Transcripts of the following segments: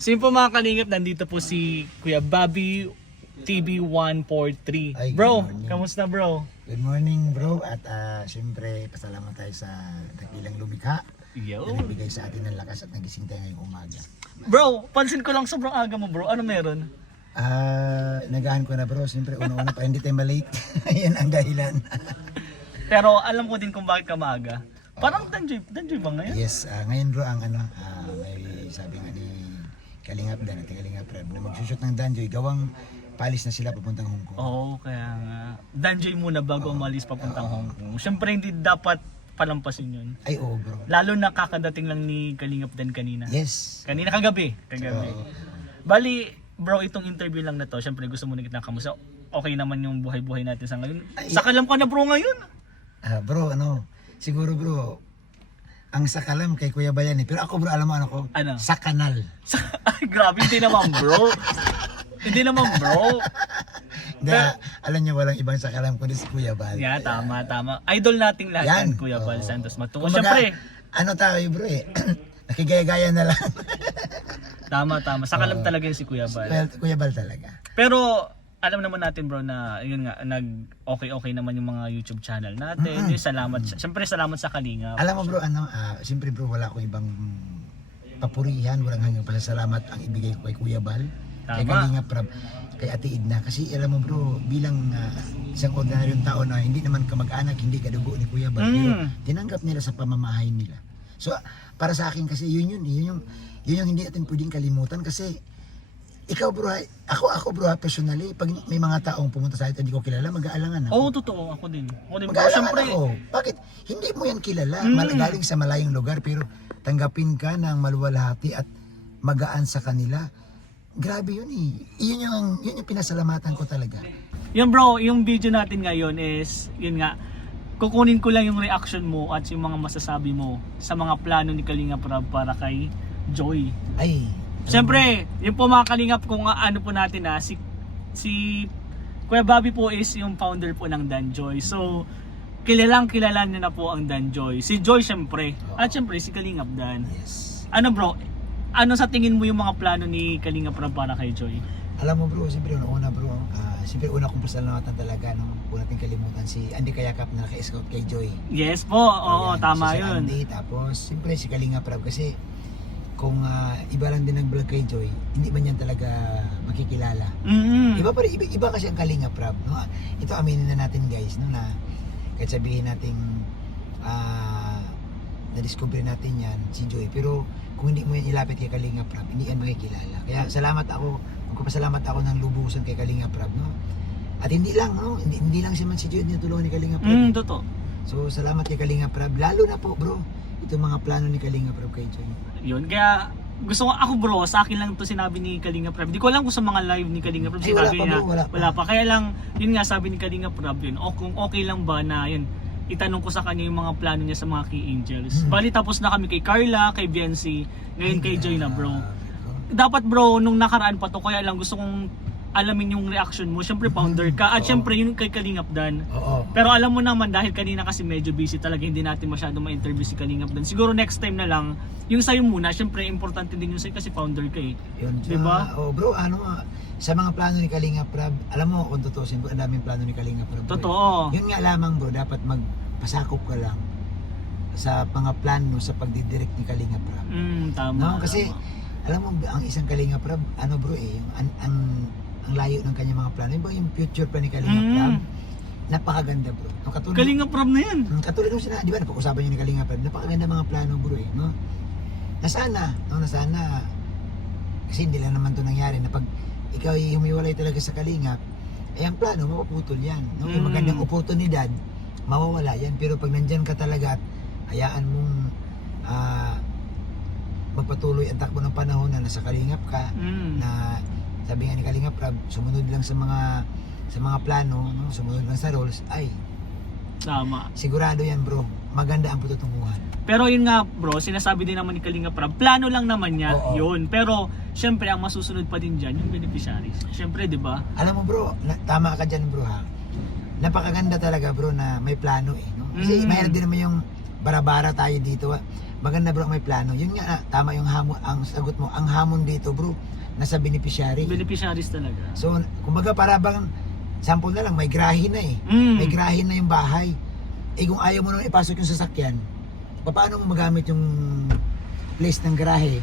So yun po mga kalingap, nandito po si Kuya Bobby TB143. Ay, Bro, good morning. kamusta bro? Good morning bro at siyempre pasalamat tayo sa dakilang lumikha Yo. na nagbigay sa atin ng lakas at nagising tayo ngayong umaga. Bro, pansin ko lang sobrang aga mo bro. Ano meron? Nagahan ko na bro, siyempre una-una pa hindi tayo malate. Yan ang dahilan. Pero alam ko din kung bakit ka maaga. Parang Danjoy ba ngayon? Yes, ngayon bro ang may sabi nga ni Kalingap Dan at Kalingap Reb na magsushoot ng Danjoy, gawang palis na sila papuntang Hong Kong. Oo, kaya nga. Danjoy muna bago umalis papuntang Hong Kong. Siyempre hindi dapat palampasin yun. Ay oo bro. Lalo na kakadating lang ni Kalingap Dan kanina. Yes. Kanina kagabi. Bali, bro, itong interview lang na to, syempre gusto mo na kitang kamusta. Okay naman yung buhay-buhay natin sa ngayon. Sakalam ka na bro ngayon. Bro, siguro bro, ang sakalam kay Kuya Bayan eh. Pero ako bro, alam mo ano ko? Ano? Sa kanal. Ay, grabe, hindi naman bro. Hindi naman bro. Alam niyo walang ibang sakalam kundi si Kuya Bal. Yeah, tama. Idol nating lahat Yan. yan, Kuya Bal Santos Matuwa. Kumbaga, Syempre, ano tayo bro eh. Nakigaya-gaya na lang. tama. Sakalam talaga yun si Kuya Bal. Well, Kuya Bal talaga. Pero, alam naman natin bro na yun nga okay naman yung mga YouTube channel natin. Yung salamat. Syempre salamat sa Kalingap. Alam mo bro, siyempre bro, wala akong ibang papurihan, walang hanggang pasasalamat ang ibigay ko kay Kuya Bal, kay Tama. Kalingap Rab, kay Ate Idna. Kasi alam mo bro, bilang isang ordinaryong tao na hindi naman kamag-anak, hindi kadugo ni Kuya Bal, pero tinanggap nila sa pamamahay nila. So, para sa akin kasi yun yung hindi natin pwedeng kalimutan kasi ikaw bro, ako bro personally, pag may mga taong pumunta sa akin hindi ko kilala, mag-aalangan ako. Oo, totoo. Ako din. Bro, Mag-aalangan syempre. ako. Bakit? Hindi mo yan kilala. Galing sa malayong lugar pero tanggapin ka ng maluwalhati at magaan sa kanila. Grabe yun eh. Yun yung pinasalamatan ko talaga. Yun bro, yung video natin ngayon is, yun nga, kukunin ko lang yung reaction mo at yung mga masasabi mo sa mga plano ni Kalingap Rab para kay Joy. Ay. Siyempre, yung po mga Kalingap kung ano po natin si Kuya Bobby po is yung founder po ng Danjoy. So, kilala niyo na po ang Danjoy. Si Joy siyempre, at siyempre si Kalingap Dan. Yes. Ano bro, ano sa tingin mo yung mga plano ni Kalingap Rab para kay Joy? Alam mo bro, siyempre una bro, siyempre una kong pasalamatan talaga, no? Huwag natin kalimutan si Andy Kayakap na naka-scout kay Joy. Yes po, oo, Ayan, tama si yun. Andy, tapos siyempre si Kalingap Rab kasi kung iba lang din nag-vlog kay Joy, hindi man yan talaga makikilala. Iba pa rin, iba kasi ang Kalingap Rab, no? Ito aminin na natin guys, no, na kahit sabihin nating na-discover natin yan si Joy, pero kung hindi mo yan ilapit kay Kalingap Rab, hindi yan makikilala. Kaya magpapasalamat ako ng lubusan kay Kalingap Rab, no? At hindi lang, no? Hindi lang siya man si Joy na tulungan ni Kalingap Rab. Totoo. So salamat kay Kalingap Rab, lalo na po bro, itong mga plano ni Kalingap Rab kay Joy. Yun, kaya gusto ko ako bro, sa akin lang to sinabi ni Kalingap Rab. Di ko alam kung sa mga live ni Kalingap Rab Ay, sinabi niya. wala pa. Kaya lang, yun nga sabi ni Kalingap Rab yun, o kung okay lang ba na yun, itanong ko sa kanya yung mga plano niya sa mga Key Angels. Bali tapos na kami kay Carla, kay Biancy, ngayon kay Joy na bro. Dapat bro, nung nakaraan pa to, kaya lang gusto kong alamin yung reaction mo. Siyempre founder ka at siyempre yun kay Kalingap Dan. Oo. Pero alam mo naman dahil kanina kasi medyo busy talaga, hindi natin masyado ma-interview si Kalingap Dan. Siguro next time na lang, yung sa'yo muna, siyempre importante din yung sa'yo kasi founder ka eh. Yun, Diba? Oh bro, sa mga plano ni Kalingap Rab, alam mo kung tutusin bro, ang daming plano ni Kalingap Rab. Totoo. Yun nga lamang bro, dapat magpasakop ka lang sa mga plano sa pagdidirect ni Kalingap Rab. Tama. No? Kasi alam mo ang isang Kalingap Rab, bro yung ang layo ng kanyang mga plano. Yung future plan ni Kalingap Rab, napakaganda bro. No, Kalingap Rab na yan. Katulad nung di ba napag-usapan niyo ni Kalingap Rab, napakaganda mga plano bro eh, no? Na sana kasi hindi lang naman to nangyari na pag ikaw ay humiwalay talaga sa Kalingap, ang plano mapuputol yan, no? Yung magandang oportunidad mawawala yan, pero pag nandyan ka talaga at hayaan mong magpatuloy ang takbo ng panahon na nasa Kalingap ka, na sabi nga ni Kalingap Rab, sumunod lang sa mga plano, no? Sumunod lang sa rules, ay Tama. sigurado yan bro, maganda ang patutunguhan. Pero yun nga bro, sinasabi din naman ni Kalingap Rab, plano lang naman niya yun. Pero syempre ang masusunod pa din dyan yung beneficiaries. Syempre, di ba? Alam mo bro, tama ka dyan bro ha. Napakaganda talaga bro na may plano eh, no? Kasi mahirap din naman yung bara-bara tayo dito. maganda bro, may plano. Yun nga, tama yung hamon, ang sagot mo. Ang hamon dito bro, nasa beneficiary. Beneficiaries talaga. So, kumbaga para bang, sample na lang, may grahe na eh. May grahe na yung bahay. Eh kung ayaw mo nang ipasok yung sasakyan, paano mo magamit yung place ng grahe?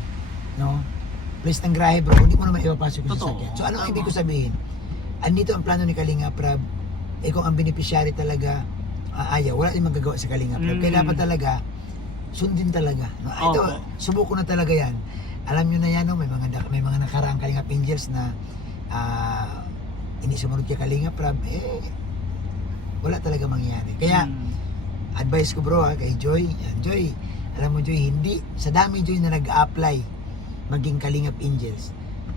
No? Place ng grahe bro, hindi mo naman ipapasok yung Totoo. sasakyan. So ano ang Tama. ibig ko sabihin? Andito ang plano ni Kalinga Prab, eh kung ang beneficiary talaga ayaw, wala din magagawa sa Kalinga Prab. Kaya dapat talaga, sundin talaga. No? Ito, Opo. subuko na talaga yan. Alam nyo na yan, no? may mga nakaraang Kalinga Angels na hindi sumunod kay Kalinga Prab, wala talaga mangyayari. Kaya, advice ko bro kay Joy, yan, Joy, alam mo Joy, hindi, sa dami Joy na nag-apply maging Kalingap Angels.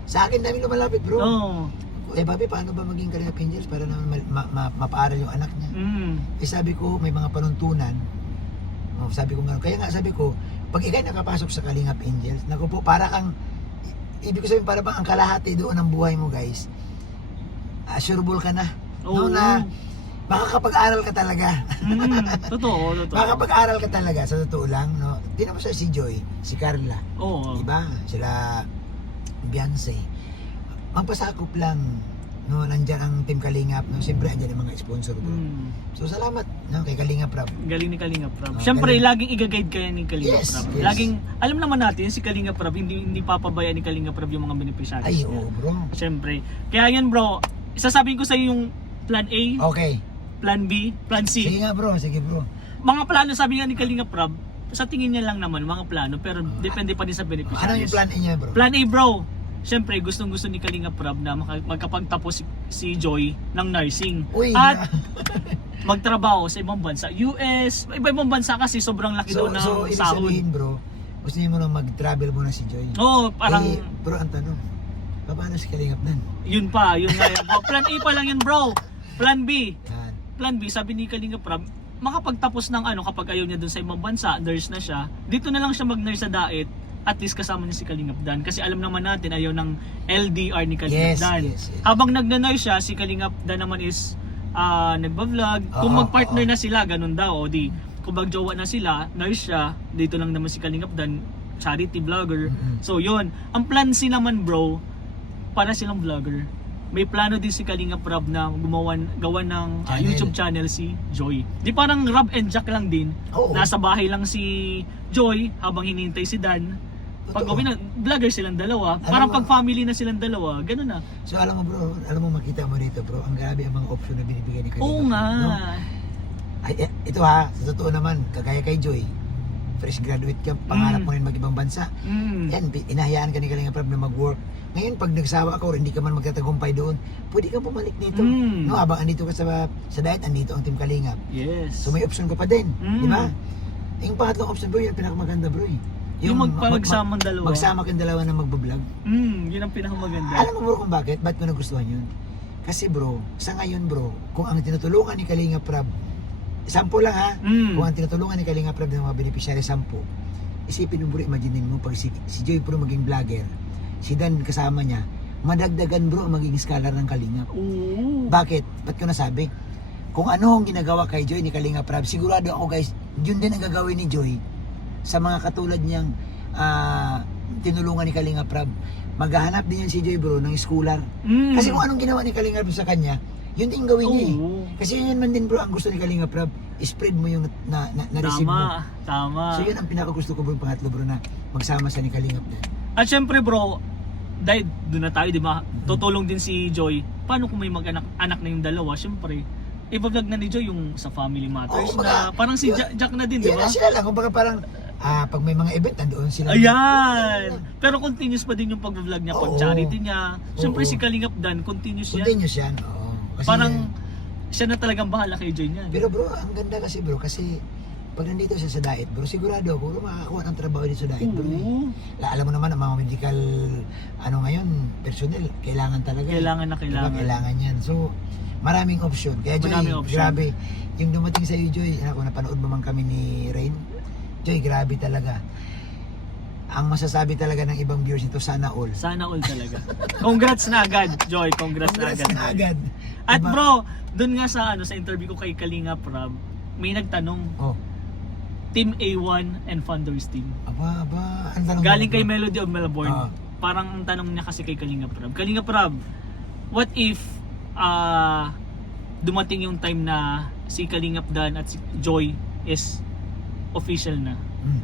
Sa akin dami lumalapit bro. Oo. Papi, paano ba maging Kalingap Angels para naman mapaaral yung anak niya? Sabi ko, may mga panuntunan. Sabi ko nga, kaya nga sabi ko, pag ikay nakapasok sa Kalingap Angels, naku po, para kang, ibig ko sabihin, para bang ang kalahati doon ng buhay mo guys, assurable ka na. Oo. No, na makakapag-aral ka talaga. Totoo. Makakapag-aral ka talaga, sa totoo lang. No? Tingnan mo siya, si Joy, si Carla. Oo. Diba? Sila, Beyonce. Magpasakop lang, no, nandyan ang Team Kalingap, no, siyempre andyan ang mga sponsor bro. So salamat, no, kay Kalingap Prab. Galing ni Kalinga Prab. Oh, Siyempre, galing. laging i-guide kaya ni Kalinga Yes, Prab. yes. Laging, alam naman natin, si Kalinga Prab, hindi papabayaan ni Kalinga Prab yung mga beneficiaries Ay, niya. oo bro. Siyempre. Kaya yan bro, isasabihin ko sa iyo yung plan A, Okay. plan B, plan C. Sige nga bro, sige bro. Mga plano, sabi nga ni Kalinga Prab, sa tingin niya lang naman, mga plano, pero depende pa din sa Ano beneficiaries. yung plan A niya bro? Plan A bro, siyempre gustong-gusto ni Kalinga Prab na magkapagtapos si Joy ng nursing. Uy, At magtrabaho sa ibang bansa. US, iba-ibang bansa kasi sobrang laki daw ng so ibig sahod. sabihin bro, gusto niyo mo lang mag-travel muna si Joy. Oo, parang Bro, ang tanong, paano si Kalingap nan? yun nga yun. Bro, plan A pa lang yun bro. Plan B. Yan. Plan B, sabi ni Kalinga Prab, makapagtapos ng kapag ayaw niya dun sa ibang bansa, nurse na siya, dito na lang siya mag-nurse sa Daet, at least kasama niya si Kalingap Dan. Kasi alam naman natin, ayaw ng LDR ni Kalingap Yes, Dan. yes. Habang nag-nurse siya, si Kalingap Dan naman is nagba-vlog. Kung Oo, mag-partner oo. na sila, ganun daw. O di, kung mag-jowa na sila, nurse siya, dito lang naman si Kalingap Dan, charity vlogger. So yun, ang plan si naman bro, para silang vlogger. May plano din si Kalinga Prab na gawa ng Channel. YouTube channel si Joy. Di parang Rob and Jack lang din. Oo. Nasa bahay lang si Joy habang hinihintay si Dan. Pag Totoo. gawin na, vlogger silang dalawa. Alam Parang mo- pag family na silang dalawa, ganun na. So alam mo bro, alam mo makita mo dito bro, ang grabe ang mga option na binibigay ni Kalingap. Oo nga. No? Ay, ito ha, sa totoo naman, kagaya kay Joy, fresh graduate ka, pangarap mo rin mag-ibang bansa. Yan, inahayaan ka ni Kalingap Prab na mag-work. Ngayon, pag nagsawa ka or hindi ka man magtatagumpay doon, pwede kang bumalik dito. No, habang andito ka sa diet, andito ang Team Kalingap. Yes. So may option ka pa din, di ba? Yung pangatlong option bro, yung pinakamaganda bro. Yung magsamang dalawa. Magsama kayong dalawa na magbablog. Yun ang pinakamaganda. Alam mo bro kung bakit? Ba't ko nagustuhan yun? Kasi bro, sa ngayon bro, kung ang tinutulungan ni Kalingap Prab, 10 lang ha, kung ang tinutulungan ni Kalingap Prab ng mga beneficiary 10, isipin mo bro, imaginein mo pag si Joy bro maging vlogger, si Dan kasama niya, madagdagan bro ang maging scholar ng Kalingap. Oo. Bakit? Ba't ko nasabi? Kung ano ang ginagawa kay Joy ni Kalingap Prab, sigurado ako guys, yun din ang gagawin ni Joy sa mga katulad niyang tinulungan ni Kalingap Prab. Maghahanap din yan si Joy bro ng scholar. Kasi kung anong ginawa ni Kalingap sa kanya, yun din gawin niya eh. Oo. Kasi yun man din bro ang gusto ni Kalingap Prab, spread mo yung na-receive mo. Tama. So yun ang pinakagusto ko bro, yung pangatlo bro, na magsama sa ni Kalingap na. At syempre bro, dahil doon na tayo, di ba? Tutulong din si Joy. Paano kung may mag-anak na yung dalawa? Syempre, iba-vlog na ni Joy yung sa Family Matters Oo, na parang si yun- Jack na din, di Yan ba? na sila lang, kumbaga parang pag may mga event, nandoon sila. Ayan! Pero continuous pa din yung pag-vlog niya, pag Oo. charity niya. Syempre Oo. si Kalingap Dan, continuous yan. Continuous yan, oo. Kasi Parang yan. siya na talagang bahala kay Joy niya. Pero bro, ang ganda kasi bro, kasi pag nandito siya sa diet bro, sigurado ako bro, makakakuha ng trabaho dito sa diet bro. Oo. Alam mo naman ang mga medical, ngayon, personnel, kailangan talaga. Kailangan na Diba? Kailangan yan. So, maraming option. Kaya Joy, Maraming option. grabe. Yung dumating sa iyo Joy, ako napanood mo man kami ni Rain. Joy, grabe talaga. Ang masasabi talaga ng ibang viewers nito, sana all. Sana all talaga. Congrats na agad, Joy. Congrats na agad. na agad. At Diba? bro, dun nga sa interview ko kay Kalinga Prab, may nagtanong, Oh, Team A1 and Founders Team. Aba, ang tanong Galing mo, kay bro? Melody of Melbourne. Ah. Parang ang tanong niya kasi kay Kalinga Prab. Kalinga Prab, what if dumating yung time na si Kalingap Dan at si Joy is official na? Hmm.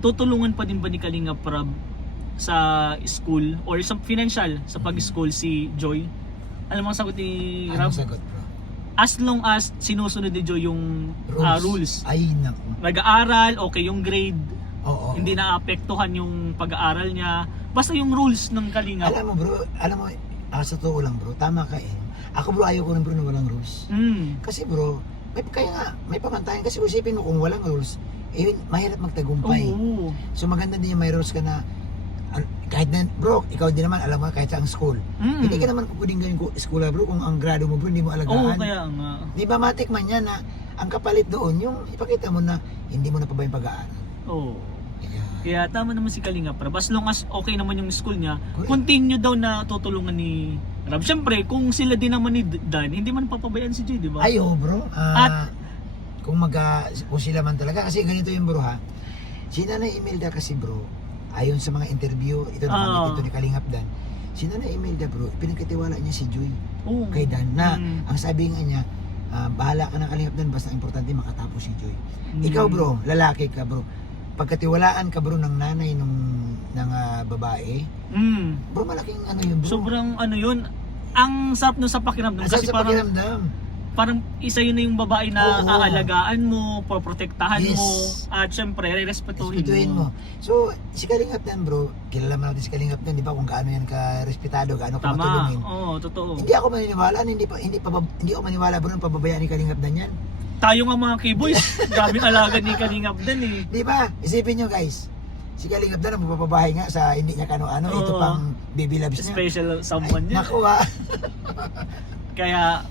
Tutulungan pa din ba ni Kalinga Prab sa school or sa financial sa pag-school si Joy? Alam mo ang sagot ni Rab? Anong sagot, bro? As long as sinusunod ni Joy yung rules. Ay, naku. Nag-aaral, okay yung grade, Oo. hindi naapektuhan yung pag-aaral niya. Basta yung rules ng Kalingap. Alam mo, bro, sa totoo lang, bro, tama ka eh. Ako, bro, ayaw ko rin, bro, na walang rules. Kasi, bro, may pamantayan. Kasi isipin mo, kung walang rules, mahirap magtagumpay. Oo. So, maganda din yung may rules ka na, kahit na, bro, ikaw din naman, alam mo, kahit sa school. Hindi ka naman pwedeng gawin school, bro, kung ang grado mo, bro, hindi mo Oo, alagaan. kaya nga. Di ba matikman niya na ang kapalit doon, yung ipakita mo na hindi mo na pa ba yung pag-aaral. Oo. Kaya, Kaya tama naman si Kalinga Prab. As long as okay naman yung school niya, Correct. continue daw na tutulungan ni Rab. Siyempre, kung sila din naman ni Dan, hindi man papabayaan si Joy, di ba? ayo, bro. At- Kung sila man talaga, kasi ganito yung bro ha. Si Nanay Imelda kasi bro, ayon sa mga interview, ito naman ito ni Kalingap Dan. Si Nanay Imelda bro, pinagkatiwala niya si Joy Oo. kay Dan na Mm. ang sabi nga niya, bahala ka na Kalingap Dan, basta importante makatapos si Joy. Mm. Ikaw bro, lalaki ka bro. Pagkatiwalaan ka bro ng nanay ng babae, bro malaking ano yun bro. Sobrang ano yun, ang sarap nun sa pakiramdam. Asal Kasi sa pakiramdam. parang isa yun na yung babae na Oo. aalagaan mo, poprotektahan Yes. mo, at syempre, respetuhin Respetuhin mo. mo. So, si Kalingap Dan bro, kilala mo natin si Kalingap Dan, di ba, kung gaano yan ka-respetado, gaano ka Tama. matulungin. Oo, totoo. Hindi ako maniniwala, hindi ako maniwala bro ng pababayaan ni Kalingap Dan yan. Tayo nga mga K-boys, daming alaga ni Kalingap Dan eh. Di ba? Isipin nyo guys, si Kalingap Dan ang mapapabahay nga sa hindi niya kano-ano, ito Oo. pang baby loves niya. Special someone Ay, niya. naku ah. Kaya,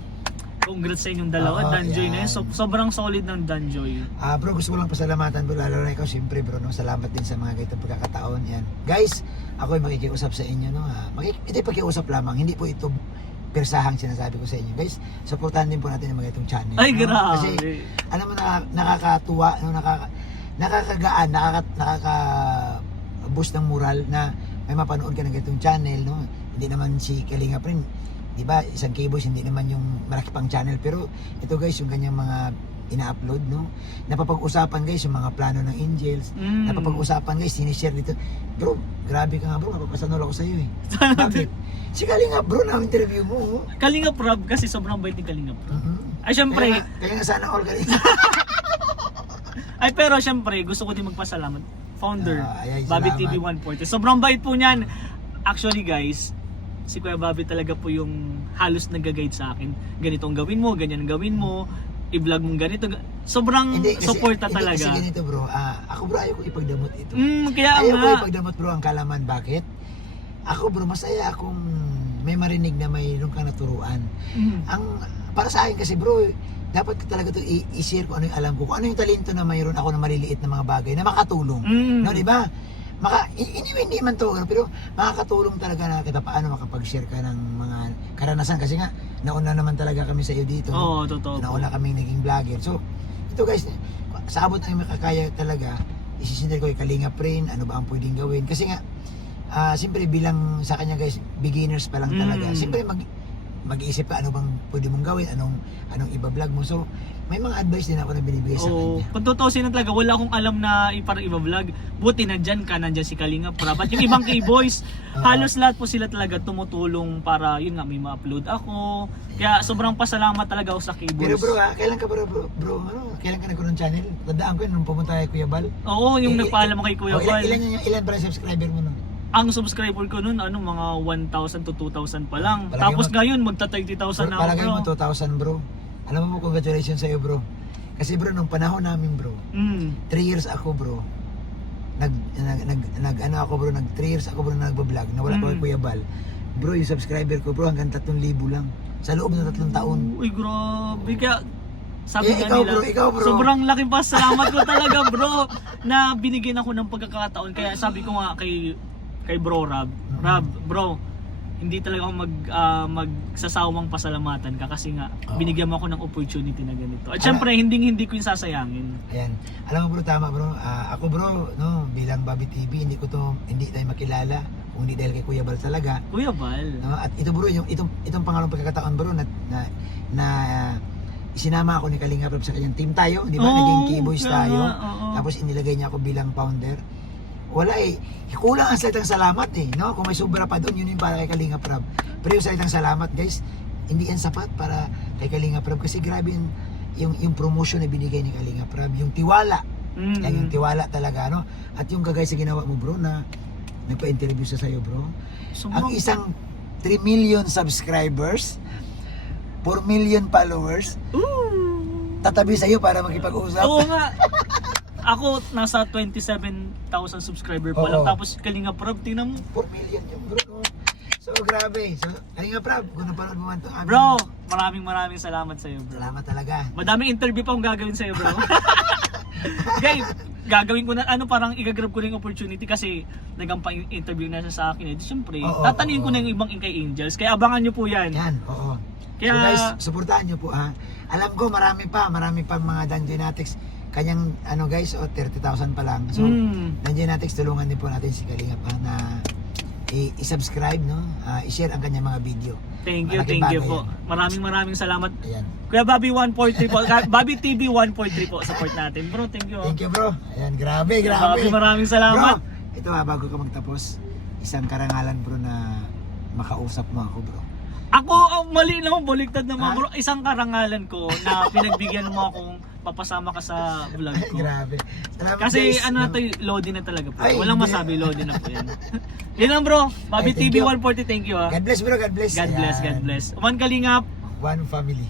congrats sa inyong dalawa, Oo, Danjoy na yun. yan. Sobrang solid ng Danjoy. Bro, gusto ko lang pasalamatan bro, lalo na ikaw siyempre bro, no? Salamat din sa mga ganitong pagkakataon yan. Guys, ako ay makikiusap sa inyo, no? Ito'y pakiusap lamang, hindi po ito persahang sinasabi ko sa inyo. Guys, supportahan din po natin yung mga itong channel. Ay, no? grabe. Kasi, alam mo, nakakatuwa, no? Nakakagaan, nakaka-boost ng moral na may mapanood ka ng ganitong channel, no? Hindi naman si Kalingap rin, di ba, isang K-boys, hindi naman yung malaki pang channel, pero ito guys, yung kanyang mga ina-upload, no? Napapag-usapan guys yung mga plano ng Angels, napapag-usapan guys, sinishare dito. Bro, grabe ka nga bro, mapapasanol ako sa iyo eh. Bakit? Si Kalingap bro, na-interview mo. Kalingap Rob kasi sobrang bait ni Kalingap Rob. Ay, syempre, Kaya nga sana all Kalingap. ay pero syempre, gusto ko din magpasalamat. Founder, Ay, Bobby salamat. TV 140. Sobrang bait po niyan. Actually guys, si Kuya Bobby talaga po yung halos nag-guide sa akin. Ganito ang gawin mo, ganyan ang gawin mo, i-vlog mong ganito. Sobrang suporta talaga. Hindi kasi ganito bro, ako bro ayaw ko ipagdamot ito. Kaya Ayaw ko nga. ipagdamot bro ang kalaman. Bakit? Ako bro, masaya akong may marinig na mayroon kang naturuan. Para sa akin kasi bro, dapat talaga to i-share ko ano yung alam ko. Kung ano yung talento na mayroon ako na maliliit na mga bagay na makatulong. No, di ba? Hindi man to, pero makakatulong talaga na kita paano makapag-share ka ng mga karanasan. Kasi nga, nauna naman talaga kami sa iyo dito. Oo, totoo. Nauna kaming naging vlogger. So, ito guys, sa abot ng makakaya talaga, isisindir ko yung Kalingap rin, ano ba ang pwedeng gawin. Kasi nga, siyempre bilang sa kanya guys, beginners pa lang talaga. Siyempre mag-iisip ka ano bang pwede mong gawin, anong iba-vlog mo. So, may mga advice din ako na binibigay sa kanya. Kung tutusin na talaga, wala akong alam na parang iba-vlog. Buti nandyan si Kalingap Rob. At yung ibang K-boys, halos lahat po sila talaga tumutulong para, yun nga, may ma-upload ako. Kaya sobrang pasalamat talaga ako sa K-boys. Pero bro, kailan ka kailan ka nagkaroon ng channel? Tandaan ko yun, nung pumunta kay Kuya Bal. Oo, yung nagpaalam kay Kuya Bal. Ilan pa rin subscriber mo nun? Ang subscriber ko nun, mga 1,000 to 2,000 pa lang. Palagay Tapos mo- ngayon, magta-30,000 na ako, Palagay bro. mo 2,000 bro. Alam mo, congratulations sa'yo bro. Kasi bro, nung panahon namin bro, 3 years ako bro. Nag 3 years ako bro na nagbablog, na wala pa kay Kuya Bal. Bro, yung subscriber ko bro hanggang 3,000 lang. Sa loob ng 3 taon. Uy, grabe. Kaya, sabi nga ikaw, nila, ikaw, bro. sobrang laking pasalamat ko talaga, bro, na binigyan ako ng pagkakataon. Kaya sabi ko nga kay Bro Rob, bro, hindi talaga ako magsasawang pasalamatan ka kasi nga binigyan mo ako ng opportunity na ganito. At syempre, hindi ko yung sasayangin. Ayan. Alam mo bro, tama bro. Ako bro, no, bilang Bobby TV, hindi tayo makilala kung hindi dahil kay Kuya Bal talaga. Kuya Bal. No, at ito bro, itong pangalawang pagkakataon bro na isinama ako ni Kalinga Prab sa kanyang team tayo, di ba? Naging keyboys tayo. Tapos inilagay niya ako bilang founder. Wala kulang ang salitang salamat no? Kung may sobra pa doon, yun yung para kay Kalinga Prab. Pero yung salitang salamat guys, hindi yan sapat para kay Kalinga Prab kasi grabe yung promotion na binigay ni Kalinga Prab, yung tiwala. Yan yung tiwala talaga, no? At yung kagaya sa ginawa mo bro na nagpa-interview sa sayo bro. Ang isang 3 million subscribers, 4 million followers, tatabi sa'yo para makipag-usap. Oo nga. Ako, nasa 27,000 subscriber pa lang. Tapos Kalinga Prab, tingnan mo. 4 million yung bro. No? So, grabe. So, Kalinga Prab, kung napanood mo man ito. Bro, maraming salamat sa'yo, bro. Salamat talaga. Madaming interview pa akong gagawin sa'yo, bro. Guys, gagawin ko na, parang igagrab ko na yung opportunity kasi nagpa-interview na siya sa akin. Siyempre, tatanungin ko na yung ibang Inkay Angels. Kaya abangan nyo po yan. Yan, oo. Kaya, so guys, supportahan nyo po ha. Alam ko, marami pa mga Dungeonatics. Kanyang, guys, 30,000 pa lang. So, Dungeonatics, tulungan din po natin si Kalinga pa na i-subscribe, no? I-share ang kanyang mga video. Thank you po. Maraming salamat. Ayan. Kuya Bobby 143 po. Bobby TV 143 po. Support natin. Bro, thank you. Thank you, bro. Ayan, grabe. Maraming salamat. Bro, ito bago ka magtapos, isang karangalan bro na makausap mo ako bro. Ako, mali naman, baliktad naman bro. Isang karangalan ko na pinagbigyan mo akong papasama ka sa vlog ko. Grabe. Salamat Kasi guys, na to, loading na talaga po. Ay, Walang hindi. masabi, loading na po yan. Yan lang bro. Bobby Ay, thank TV you. 140, thank you ha. God bless bro, God bless. God bless, Ayan. God bless. One Kalingap. One family.